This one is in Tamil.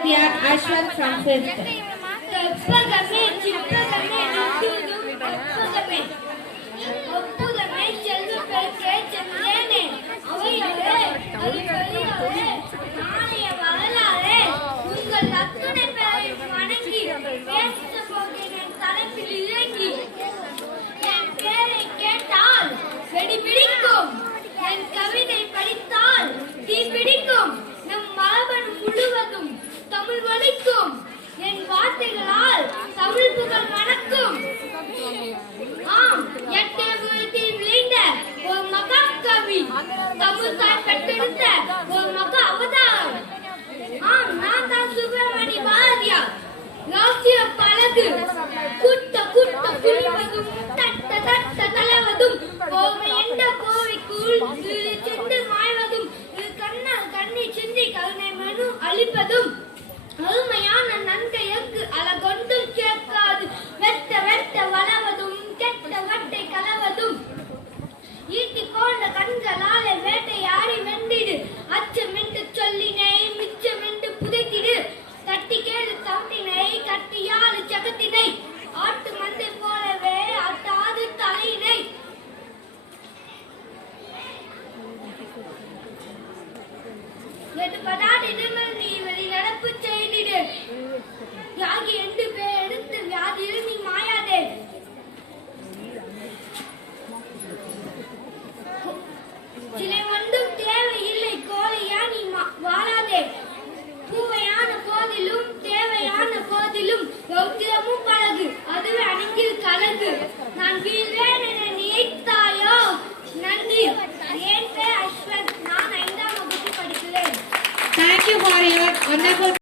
Ashwin from 5th. கவிதை படித்தால் தீ பிடிக்கும் நம் மரபணு முழுவதும் தமிழ் வலிக்கும் என் வார்த்தைகளால் தமிழ் புகழ் மணக்கும். ஆம், எட்டே உயரத்தில் விளைந்த ஒரு மகாகவி, தமிழ் தாய் பெற்றெடுத்த ஒரு மகா அவதாரம். ஆம், நான் தான் சுப்பிரமணி பாரதியார். ராசிய பழகு குட்ட குட்ட புரிவதும் தட்ட தட்ட தலைவதும் கோவை என்ற கோவைக்குள் சென்று மாய்வதும் கண்ணால் கண்ணீர் சிந்தி கருணை மனு அளிப்பதும் அருமையான நன்கையக்கு அழகொன்றும் கேட்காது வெட்ட வெட்ட வளவதும் கெட்ட வட்டை கலவதும் ஈட்டி கொண்ட கண்களாலே வேட்டையாடி வெண்டிடு அச்சமென்று சொல்லினை மிச்சமென்று புதைத்திடு தட்டி கேளு தம்பினை கட்டியாடு ஜகத்தினை ஆட்டு மந்தை போலவே ஆட்டாது தலையினை. நீ வெளி நடப்பு செய்திடு யாகி என்று பேர் எடுத்து வியாதியில் நீ மாயாதே. சிலை ஒன்றும் தேவையில்லை கோலையா நீ வாழாதே. பூவையான போதிலும் தேவையான போதிலும் யோக்கியமும் பழகு, அதுவே அணங்கில் கலகு. நான் வீழ்வேன் என நினைத்தாயோ? நன்றி. என் பேர் அஸ்வத். நான் 5ஆம் வகுப்பு படிக்கிறேன். Thank you for your wonderful